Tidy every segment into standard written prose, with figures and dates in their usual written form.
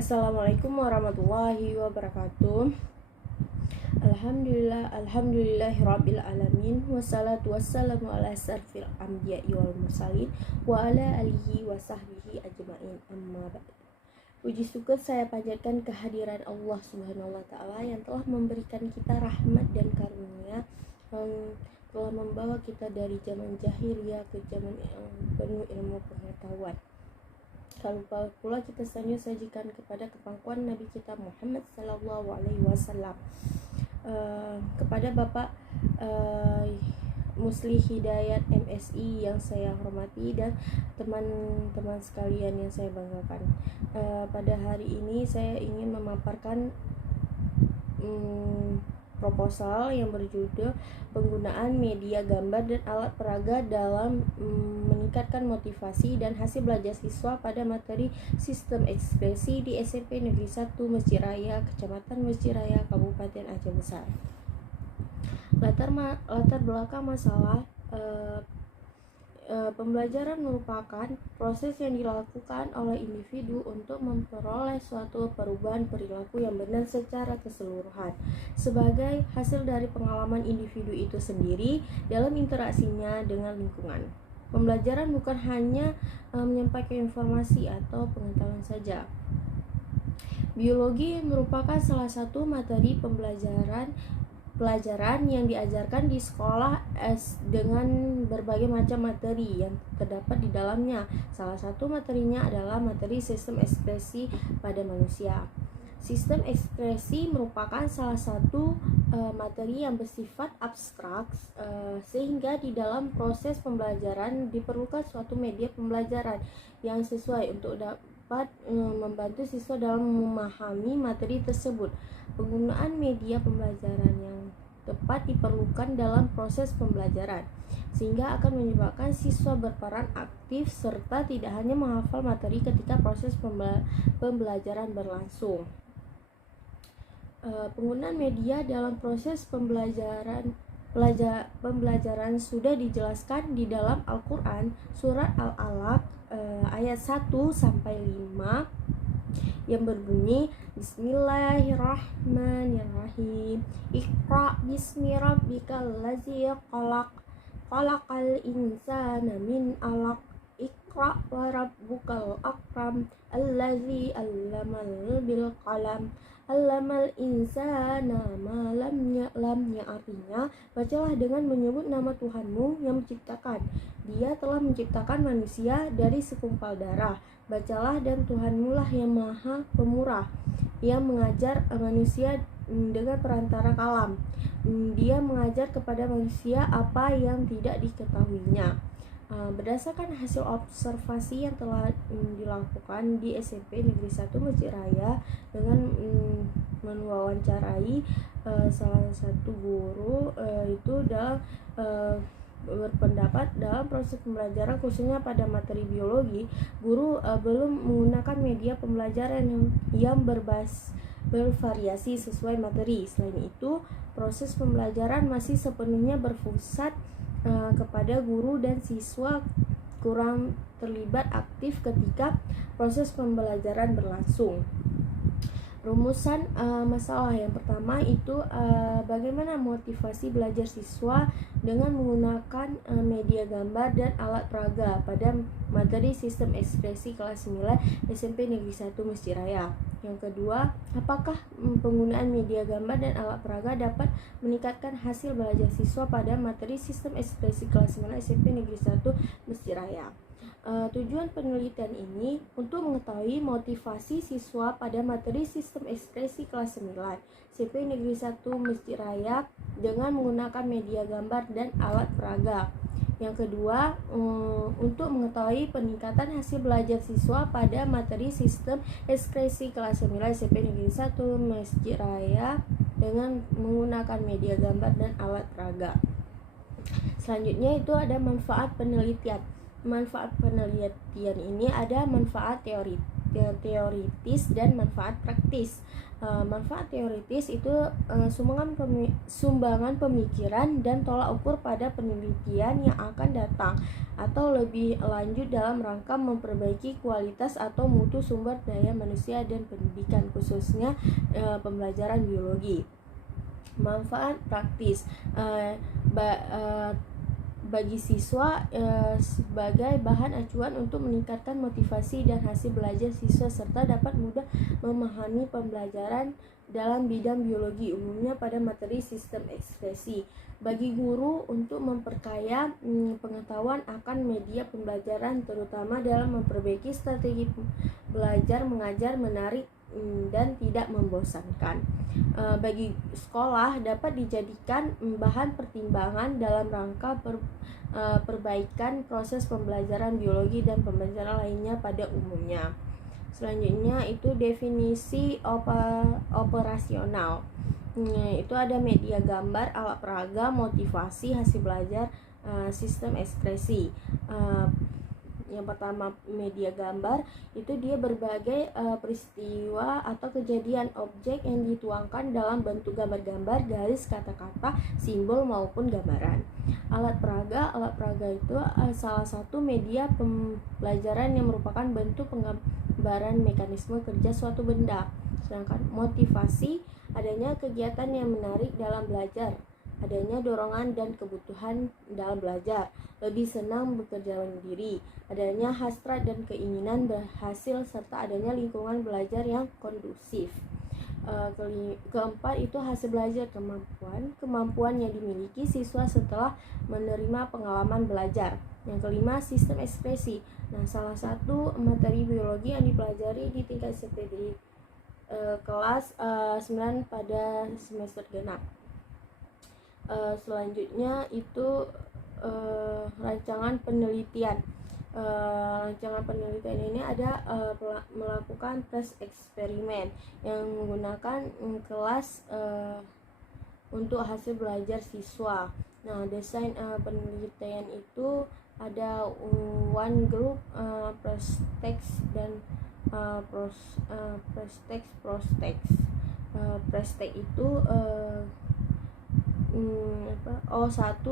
Assalamualaikum warahmatullahi wabarakatuh. Alhamdulillahirabbil alamin wassalatu wassalamu ala asyrafil anbiya'i wal mursalin wa ala alihi wa sahbihi ajmain, amma ba'd. Puji syukur saya panjatkan kehadiran Allah Subhanahu wa taala yang telah memberikan kita rahmat dan karunia, yang telah membawa kita dari zaman jahiliyah ke zaman yang penuh ilmu pengetahuan. Kalau pula kita selanjutnya sajikan kepada kepangkuan Nabi kita Muhammad sallallahu alaihi wasallam, kepada Bapak Muslih Hidayat MSI yang saya hormati dan teman-teman sekalian yang saya banggakan. Pada hari ini saya ingin memaparkan proposal yang berjudul penggunaan media gambar dan alat peraga dalam meningkatkan motivasi dan hasil belajar siswa pada materi sistem ekspresi di SMP Negeri 1 Masjid Raya, Kecamatan Masjid Raya, Kabupaten Aceh Besar. Latar belakang masalah pembelajaran merupakan proses yang dilakukan oleh individu untuk memperoleh suatu perubahan perilaku yang benar secara keseluruhan sebagai hasil dari pengalaman individu itu sendiri dalam interaksinya dengan lingkungan. Pembelajaran bukan hanya menyampaikan informasi atau pengetahuan saja. Biologi merupakan salah satu materi pelajaran yang diajarkan di sekolah dengan berbagai macam materi yang terdapat di dalamnya. Salah satu materinya adalah materi sistem ekspresi pada manusia. Sistem ekspresi merupakan salah satu materi yang bersifat abstrak, sehingga di dalam proses pembelajaran diperlukan suatu media pembelajaran yang sesuai untuk dapat membantu siswa dalam memahami materi tersebut. Penggunaan media pembelajaran yang tepat diperlukan dalam proses pembelajaran, sehingga akan menyebabkan siswa berperan aktif serta tidak hanya menghafal materi ketika proses pembelajaran berlangsung. Penggunaan media dalam proses pembelajaran sudah dijelaskan di dalam Al-Quran surat Al-Alaq ayat 1-5 yang berbunyi Bismillahirrahmanirrahim. Iqra bismi rabbikal ladzi khalaq, khalaqal insana min 'alaq. Iqra wa rabbukal akram, alladzi 'allamal bil qalam, 'allamal insana ma lam ya'lam. Yang artinya, bacalah dengan menyebut nama Tuhanmu yang menciptakan. Dia telah menciptakan manusia dari segumpal darah. Bacalah, dan Tuhanmu lah yang maha pemurah, yang mengajar manusia dengan perantara kalam. Dia mengajar kepada manusia apa yang tidak diketahuinya. Berdasarkan hasil observasi yang telah dilakukan di SMP Negeri 1 Masjid Raya dengan mewawancarai salah satu guru, itu dalam berpendapat dalam proses pembelajaran khususnya pada materi biologi, guru belum menggunakan media pembelajaran yang bervariasi sesuai materi. Selain itu, proses pembelajaran masih sepenuhnya berpusat kepada guru dan siswa kurang terlibat aktif ketika proses pembelajaran berlangsung. Rumusan masalah yang pertama itu bagaimana motivasi belajar siswa dengan menggunakan media gambar dan alat peraga pada materi sistem ekspresi kelas 9 SMP Negeri 1 Masjid Raya. Yang kedua, apakah penggunaan media gambar dan alat peraga dapat meningkatkan hasil belajar siswa pada materi sistem ekspresi kelas 9 SMP Negeri 1 Masjid Raya. Tujuan penelitian ini untuk mengetahui motivasi siswa pada materi sistem ekspresi kelas 9 SMP Negeri 1 Masjid Raya dengan menggunakan media gambar dan alat peraga. Yang kedua, untuk mengetahui peningkatan hasil belajar siswa pada materi sistem ekspresi kelas 9 SMP Negeri 1 Masjid Raya dengan menggunakan media gambar dan alat peraga. Selanjutnya itu ada manfaat penelitian. Manfaat penelitian ini ada manfaat teoritis dan manfaat praktis. Manfaat teoritis itu sumbangan pemikiran dan tolak ukur pada penelitian yang akan datang, atau lebih lanjut dalam rangka memperbaiki kualitas atau mutu sumber daya manusia dan pendidikan, khususnya pembelajaran biologi. Manfaat praktis bagi siswa sebagai bahan acuan untuk meningkatkan motivasi dan hasil belajar siswa, serta dapat mudah memahami pembelajaran dalam bidang biologi, umumnya pada materi sistem ekspresi. Bagi guru untuk memperkaya pengetahuan akan media pembelajaran, terutama dalam memperbaiki strategi belajar mengajar menarik dan tidak membosankan. Bagi sekolah dapat dijadikan bahan pertimbangan dalam rangka perbaikan proses pembelajaran biologi dan pembelajaran lainnya pada umumnya. Selanjutnya itu definisi operasional. Itu ada media gambar, alat peraga, motivasi, hasil belajar, sistem ekspresi. Yang pertama, media gambar itu dia berbagai peristiwa atau kejadian objek yang dituangkan dalam bentuk gambar-gambar, garis, kata-kata, simbol maupun gambaran. Alat peraga itu salah satu media pembelajaran yang merupakan bentuk penggambaran mekanisme kerja suatu benda. Sedangkan motivasi adanya kegiatan yang menarik dalam belajar, adanya dorongan dan kebutuhan dalam belajar, lebih senang bekerja mandiri, adanya hasrat dan keinginan berhasil, serta adanya lingkungan belajar yang kondusif. Keempat itu hasil belajar, kemampuan yang dimiliki siswa setelah menerima pengalaman belajar. Yang kelima, sistem ekspresi. Nah, salah satu materi biologi yang dipelajari di tingkat SMP di kelas 9 pada semester genap. Selanjutnya itu rancangan penelitian. Rancangan penelitian ini ada melakukan tes eksperimen yang menggunakan kelas untuk hasil belajar siswa. Nah, desain penelitian itu ada one group, prestext dan prestext itu O1,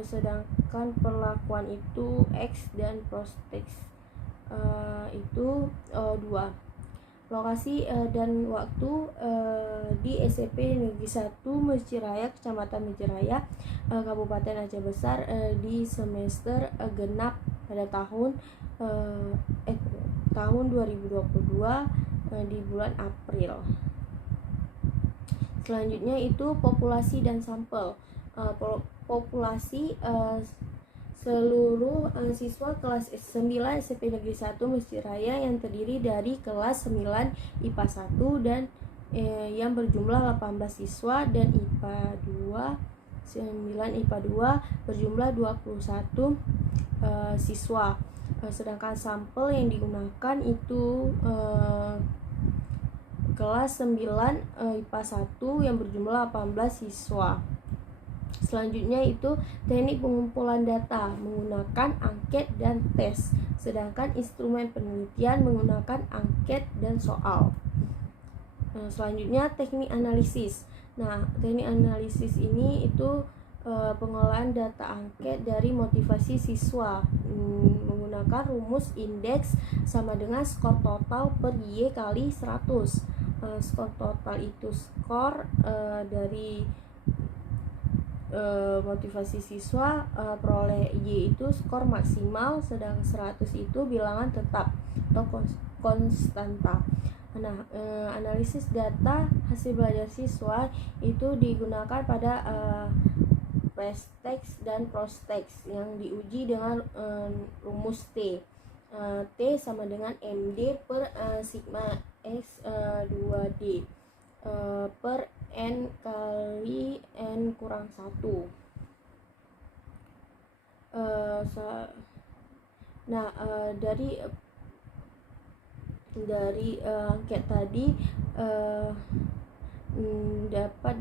sedangkan perlakuan itu X, dan prostext itu O2. Lokasi dan waktu di SMP Negeri 1 Masjid Raya, Kecamatan Masjid Raya, Kabupaten Aceh Besar, di semester genap pada tahun 2022 di bulan April. Selanjutnya itu populasi dan sampel. Populasi seluruh siswa kelas 9 SMP Negeri 1 Masjid Raya yang terdiri dari kelas 9 IPA 1 dan yang berjumlah 18 siswa, dan IPA 2 9 IPA 2 berjumlah 21 siswa. Sedangkan sampel yang digunakan itu kelas 9 IPA 1 yang berjumlah 18 siswa. Selanjutnya itu teknik pengumpulan data menggunakan angket dan tes, sedangkan instrumen penelitian menggunakan angket dan soal. Selanjutnya teknik analisis. Nah, teknik analisis ini itu pengolahan data angket dari motivasi siswa menggunakan rumus indeks sama dengan skor total per Y kali 100. Skor total itu skor dari motivasi siswa, peroleh Y itu skor maksimal, sedang 100 itu bilangan tetap atau konstanta. Nah, analisis data hasil belajar siswa itu digunakan pada prestext dan prostext yang diuji dengan rumus T. T sama dengan MD per sigma X 2D per N kali N kurang 1. Dari angket tadi dapat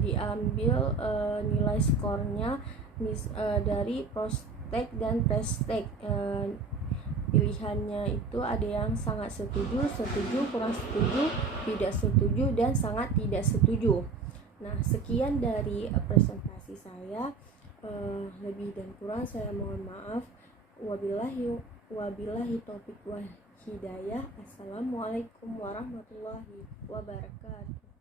diambil nilai skornya dari prostext dan prestext. pilihannya itu ada yang sangat setuju, setuju, kurang setuju, tidak setuju, dan sangat tidak setuju. Nah, sekian dari presentasi saya. Lebih dan kurang saya mohon maaf. Wabillahi taufiq wal hidayah. Assalamualaikum warahmatullahi wabarakatuh.